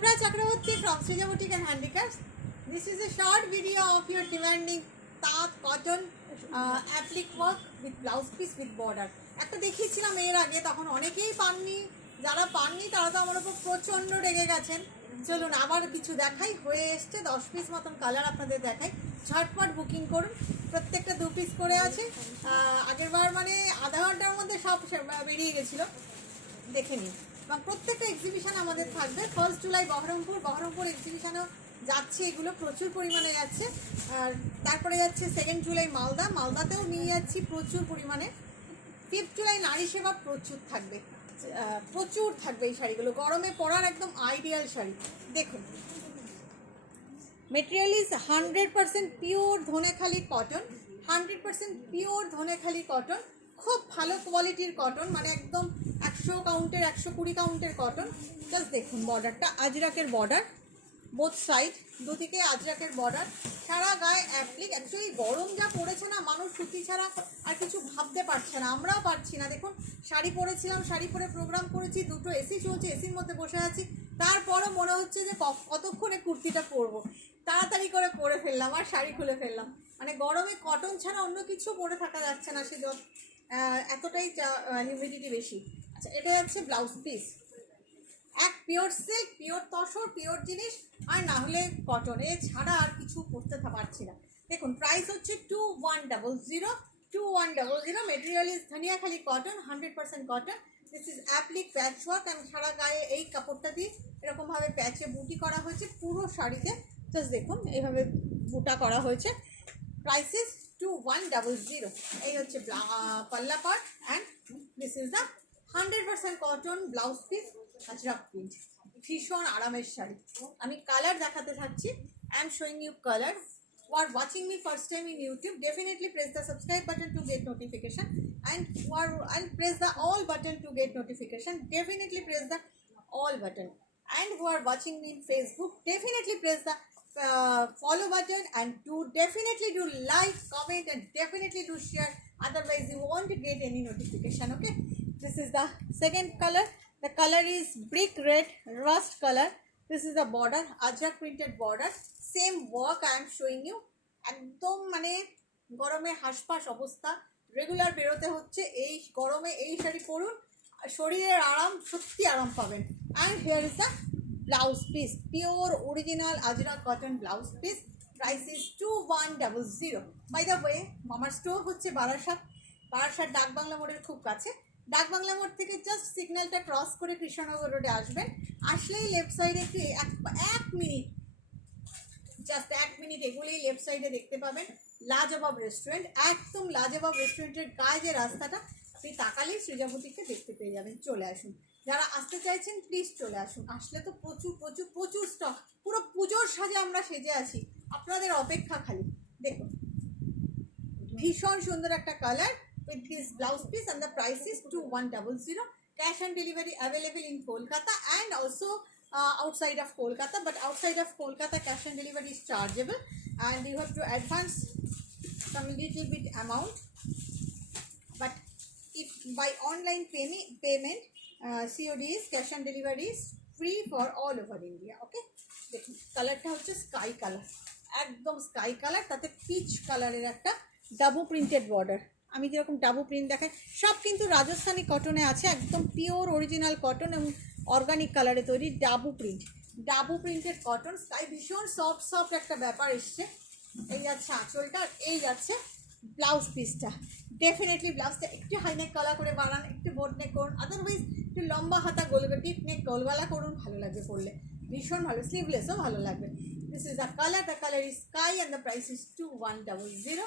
Shubhra Chakraborty from Srija Boutique and Handicrafts. This is a short video of your demanding taat cotton applique work with blouse piece with border. একটা দেখিয়েছিলাম এর আগে, তখন অনেকেই পাননি, যারা পাননি তারা তো আমার উপর প্রচণ্ড রেগে গেছেন। চলুন আবার কিছু দেখাই, হয়ে এসছে 10 পিস মতন কালার আপনাদের দেখাই। ঝটপট বুকিং করুন, প্রত্যেকটা 2 পিস করে আছে। আগেরবার মানে আধা ঘন্টার মধ্যে সব বেরিয়ে গেছিলো, দেখে নিন। এবং প্রত্যেকটা এক্সিবিশন আমাদের থাকবে। 1 জুলাই বহরমপুর এক্সিবিশনও যাচ্ছে, এগুলো প্রচুর পরিমাণে যাচ্ছে। আর তারপরে যাচ্ছে 2 জুলাই মালদাতেও নিয়ে যাচ্ছি প্রচুর পরিমাণে। 5 জুলাই নারী সেবা প্রচুর থাকবে এই শাড়িগুলো, গরমে পরার একদম আইডিয়াল শাড়ি। দেখুন, material is 100% pure Dhanekhali cotton, 100% pure Dhanekhali cotton, খুব ভালো কোয়ালিটির কটন, মানে একদম 100 কাউন্টের 120 কাউন্টের কটন। জাস্ট দেখুন বর্ডারটা, আজরাকের বর্ডার, বোথ সাইড দুদিকে আজরাকের বর্ডার, সারা গায়ে অ্যাপ্লিক। অ্যাকচুয়ালি গরম যা পড়েছে না, মানুষ সুতি ছাড়া আর কিছু ভাবতে পারছে না, আমরাও পারছি না। দেখুন, শাড়ি পরেছিলাম, শাড়ি পরে প্রোগ্রাম করেছি, দুটো এসি চলছে, এসির মধ্যে বসে আছি, তারপরও মনে হচ্ছে যে কতক্ষণে কুর্তিটা পরবো, তাড়াতাড়ি করে পরে ফেললাম আর শাড়ি খুলে ফেললাম। মানে গরমে কটন ছাড়া অন্য কিছু পরে থাকা যাচ্ছে না, সে এতটাই হিউমিডিটি বেশি। আচ্ছা, এটা হচ্ছে ব্লাউজ পিস, এক pure silk, pure tussar, pure জিনিস, আর না হলে কটন, ছাড়া আর কিছু পরতে পারছি না। দেখুন, প্রাইস হচ্ছে 2100, material is Dhaniakhali cotton, 100% cotton. This is applique patch work, এবং সারা গায়ে এই কাপড়টা দিয়ে এরকমভাবে প্যাচে বুটি করা হয়েছে পুরো শাড়িতে। জাস্ট দেখুন, এইভাবে বুটা করা হয়েছে। Price is 2100। এই হচ্ছে পাল্লা part, and this is the 100% cotton blouse piece, Ajrak print, ভীষণ আরামের শাড়ি। আমি কালার দেখাতে থাকছি। I am showing you colour. who are watching me first time in YouTube, definitely press the subscribe button to get notification, and press the all button to get notification. Definitely press the all button. And who are watching me in Facebook, definitely press the follow button, and definitely do like, comment, and definitely do share, otherwise you won't get any notification. Okay, this is the second color. The color is brick red rust color. This is the border, ajrak printed border, same work I am showing you. একদম মানে গরমে হাঁসফাঁস অবস্থা, regular বেরোতে হচ্ছে। এই গরমে এই শাড়ি পরুন, শরীরের আরাম, সত্যি আরাম পাবেন। And here is the blouse piece, pure original Ajrak cotton blouse piece. Price is 2100। By the way, আমার স্টোর হচ্ছে বারাসাত ডাকবাংলা মোড়ের খুব কাছে। ডাকবাংলা মোড় থেকে জাস্ট সিগন্যালটা ক্রস করে কৃষ্ণনগর রোডে আসবেন, আসলেই লেফট সাইডে একটু জাস্ট 1 মিনিট এগুলোই লেফট সাইডে দেখতে পাবেন লাজবাব রেস্টুরেন্ট। একদম লাজবাব রেস্টুরেন্টের গায়ে যে রাস্তাটা, আপনি তাকালেই সৃজা বুটিককে দেখতে পেয়ে যাবেন। চলে আসুন, যারা আসতে চাইছেন প্লিজ চলে আসুন। আসলে তো প্রচুর স্টক, পুরো পুজোর সাজে আমরা সেজে আছি, আপনাদের অপেক্ষা খালি। দেখুন, ভীষণ সুন্দর একটা colour with this blouse piece, and the price is 2100. Cash on delivery available in Kolkata and also outside of Kolkata, but outside of Kolkata cash on delivery is chargeable, and you have to advance some little bit amount. But if by online payment, COD is, cash on delivery is free for all over India. Okay, দেখুন কালারটা হচ্ছে sky colour, একদম sky colour, তাতে pitch কালারের একটা dabu printed border. আমি যেরকম dabu print দেখাই, সব কিন্তু রাজস্থানি কটনে আছে, একদম পিওর অরিজিনাল কটন এবং অর্গানিক কালারে তৈরি ডাবু প্রিন্টেড কটন স্কাই। ভীষণ সফট একটা ব্যাপার এসছে। এই যাচ্ছে আঁচলটা, এই যাচ্ছে ব্লাউজ পিসটা। ডেফিনেটলি ব্লাউজটা একটু হাইনেক গলা করে বানান, একটু বোট নেক করুন, আদারওয়াইজ একটু লম্বা হাতা ডিপ নেক গোলগলা করুন, ভালো লাগবে পরলে, ভীষণ ভালো। স্লিভলেসও ভালো লাগবে। This is the colour, the colour is sky, and the price is 2100.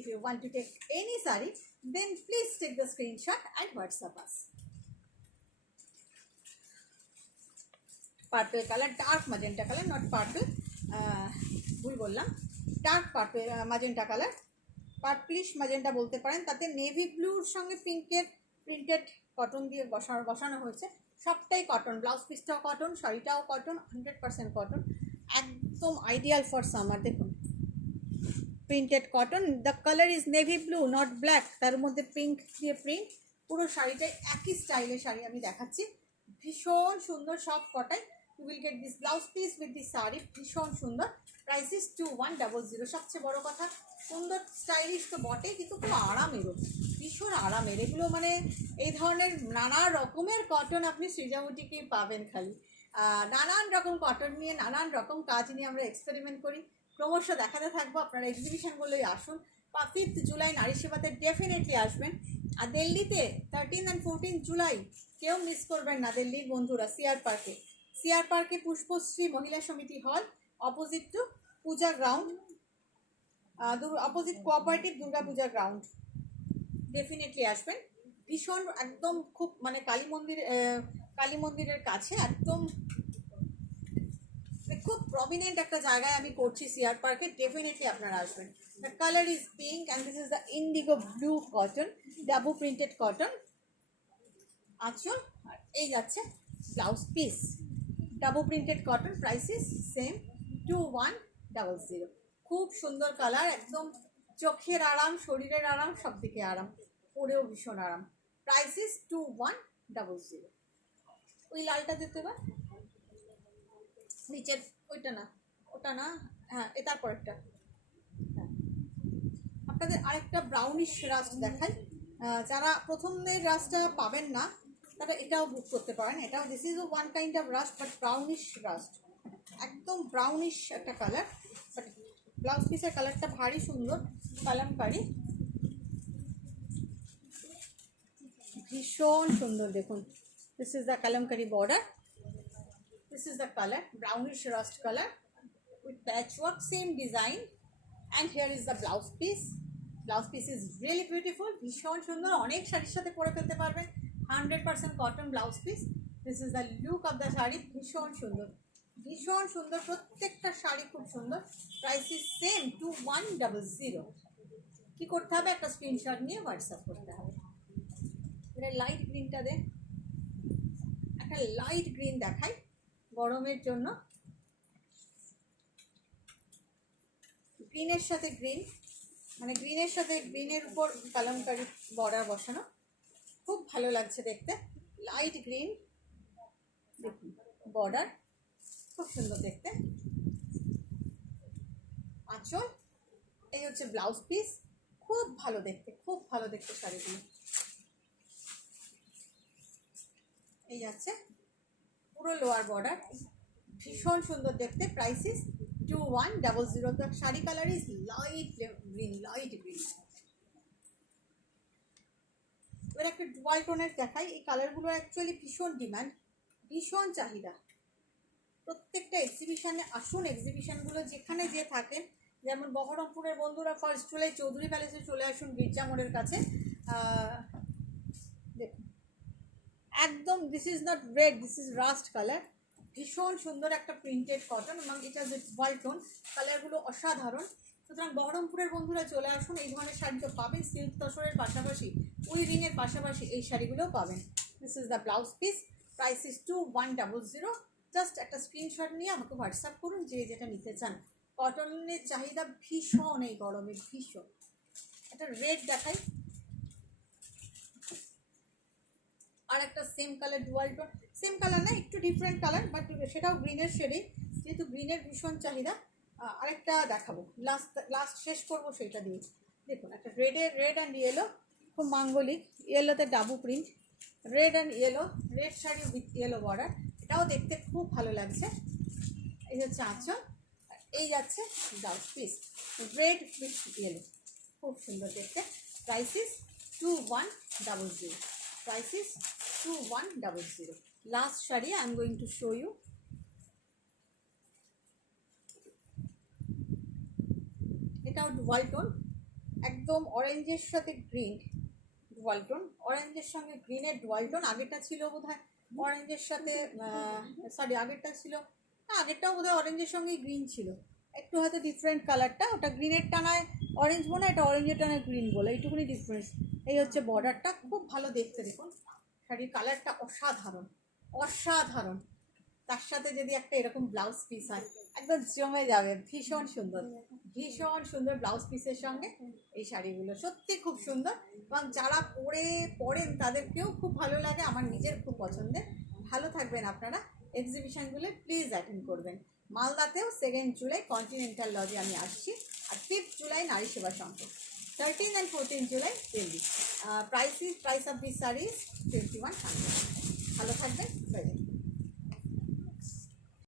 If you want to take any saree, then please take the screenshot and WhatsApp us. Purple color, dark magenta color, not purple, ভুল বললাম, dark purple magenta color, purplish magenta বলতে পারেন। তাতে navy ব্লুর সঙ্গে পিঙ্কের printed cotton দিয়ে বসানো হয়েছে। সবটাই কটন, ব্লাউজ পিসটাও কটন, শাড়িটাও কটন, 100% কটন, একদম আইডিয়াল ফর সামার। দেখুন, printed cotton, the colour is navy blue not black, তার মধ্যে পিঙ্ক দিয়ে প্রিন্ট। পুরো শাড়িটাই একই স্টাইলের শাড়ি আমি দেখাচ্ছি, ভীষণ সুন্দর সব কটাই। you will get this blouse piece with this sari, ভীষণ সুন্দর। Price is 2100। সবচেয়ে বড় কথা সুন্দর স্টাইলিশ তো বটেই, কিন্তু খুব আরামেরও, ভীষণ আরামের। এগুলো মানে এই ধরনের নানা রকমের কটন আপনি সৃজা বুটিকে পাবেন। খালি নানান রকম কটন নিয়ে নানান রকম কাজ নিয়ে আমরা এক্সপেরিমেন্ট করি, ক্রমশ দেখাতে থাকবো। আপনারা এক্সিবিশনগুলোই আসুন, বা 5th জুলাই নারী সেবাতে ডেফিনেটলি আসবেন। আর দিল্লিতে 13 and 14 জুলাই কেউ মিস করবেন না দিল্লির বন্ধুরা। সিআর পার্কে পুষ্পশ্রী মহিলা সমিতি হল, opposite to Puja ground, opposite cooperative Durga Puja ground. Definitely আসবেন। ভীষণ একদম খুব মানে কালী মন্দিরের কাছে একদম খুব প্রমিনেন্ট একটা জায়গায় আমি করছি সিআর পার্কে। ডেফিনেটলি আপনারা আসবেন। The colour is pink and this is the Indigo blue cotton, double printed cotton. আঁচল আর এই যাচ্ছে blouse piece, double printed cotton. Price is same 2100। খুব সুন্দর কালার, একদম চোখের আরাম, শরীরের আরাম, সব দিকে আরাম, পরেও ভীষণ আরাম। Price is 2100। ওই লালটা দিতে পার নিচের, ওটা না, হ্যাঁ এ তারপরেরটা। হ্যাঁ, আপনাদের আরেকটা ব্রাউনিশ রাস্ট দেখাই। যারা প্রথমের রাস্টটা পাবেন না তারা এটাও বুক করতে পারেন। এটাও this is one kind of rust, but brownish rust, একদম ব্রাউনিশ একটা কালার। বাট ব্লাউজ পিসের কালারটা ভারী সুন্দর, কালামকারি, ভীষণ সুন্দর। দেখুন, this is the Kalamkari border, this is the color, brownish rust color with patchwork, same design, and here is the blouse piece. Blouse piece is really beautiful, ভীষণ সুন্দর, অনেক শাড়ির সাথে পরে ফেলতে পারবেন। 100% cotton blouse piece. This is the look of the sari, ভীষণ সুন্দর, ভীষণ সুন্দর, প্রত্যেকটা শাড়ি খুব সুন্দর। Price is same 2100। কি করতে হবে, একটা স্ক্রিনশট নিয়ে হোয়াটসঅ্যাপ করতে হবে। এটা লাইট গ্রিনটা দে, একটা লাইট গ্রিন দেখাই গরমের জন্য। গ্রিনের সাথে গ্রিন, মানে গ্রিনের সাথে গ্রিনের উপর কালামকারি বর্ডার বসানো, খুব ভালো লাগছে দেখতে। লাইট গ্রিন, দেখুন বর্ডার, খুব সুন্দর দেখতে। আঁচল, এই হচ্ছে ব্লাউজ পিস, খুব ভালো দেখতে, খুব ভালো দেখতে শাড়িগুলো। এই যাচ্ছে পুরো লোয়ার বর্ডার, ভীষণ সুন্দর দেখতে। Price is 2100। তো sari colour is light green, light green. এবার একটা ডুয়াল টোনের দেখাই। এই কালারগুলো অ্যাকচুয়ালি ভীষণ ডিমান্ড, ভীষণ চাহিদা। প্রত্যেকটা এক্সিবিশনে আসুন, এক্সিবিশনগুলো যেখানে যে থাকেন, যেমন বহরমপুরের বন্ধুরা 1 জুলাই চৌধুরী প্যালেসে চলে আসুন, গির্জা মোড়ের কাছে। দেখুন একদম, this is not red, this is rushed colour, ভীষণ সুন্দর একটা প্রিন্টেড কটন, এবং এটা যে ডুয়াল টোন, কালারগুলো অসাধারণ। সুতরাং বহরমপুরের বন্ধুরা চলে আসুন, এই ধরনের শাড়ি তো পাবেন। সিল্ক তসরের পাশাপাশি, উইভিংয়ের পাশাপাশি এই শাড়িগুলোও পাবেন। This is the blouse piece. Price is 2100। Just একটা স্ক্রিনশট নিয়ে আমাকে হোয়াটসঅ্যাপ করুন যে যেটা নিতে চান। কটনের চাহিদা ভীষণ এই গরমে, ভীষণ। একটা রেড দেখাই, আর একটা same colour dual tone, same colour না, একটু ডিফারেন্ট কালার, বাট সেটাও গ্রিনের শেডেই, যেহেতু গ্রিনের ভীষণ চাহিদা। আরেকটা দেখাবো, লাস্ট শেষ করবো সেটা দিয়ে। দেখুন একটা রেড অ্যান্ড ইয়েলো, খুব মাঙ্গলিক, ইয়েলোতে dabu print, red and yellow, red sari with yellow border, এটাও দেখতে খুব ভালো লাগছে। এই হচ্ছে আঁচল, এই যাচ্ছে blouse piece, red with yellow, খুব সুন্দর দেখতে। Price is 2100। Price is 2100। Last sari I am going to show you. এটাও ডুয়াল টোন, একদম অরেঞ্জের সাথে গ্রিন, ডুয়াল টোন, অরেঞ্জের সঙ্গে গ্রিনের ডুয়াল টোন। আগেরটা ছিল বোধহয় অরেঞ্জের সাথে, সরি আগেরটা ছিল না, আগেরটাও বোধহয় অরেঞ্জের সঙ্গেই গ্রিন ছিল, একটু হয়তো ডিফারেন্ট কালারটা। ওটা গ্রিনের টানায় অরেঞ্জ বলে, এটা অরেঞ্জের টানায় গ্রিন বলে, এইটুকুনি ডিফারেন্স। এই হচ্ছে বর্ডারটা, খুব ভালো দেখতে। দেখুন শাড়ির কালারটা অসাধারণ, অসাধারণ। তার সাথে যদি একটা এরকম ব্লাউজ পিস হয়, একদম জমে যাবে। ভীষণ সুন্দর, ভীষণ সুন্দর ব্লাউজ পিসের সঙ্গে এই শাড়িগুলো সত্যি খুব সুন্দর, এবং যারা পরেন তাদেরকেও খুব ভালো লাগে, আমার নিজের খুব পছন্দের। ভালো থাকবেন আপনারা। এক্সিবিশনগুলো প্লিজ অ্যাটেন্ড করবেন। মালদাতেও 2 জুলাই কন্টিনেন্টাল লজে আমি আসছি, আর 5 জুলাই নারী সেবা সংঘ, 13 and 14 July Delhi. Price of this sari 2100। ভালো থাকবেন, বাই।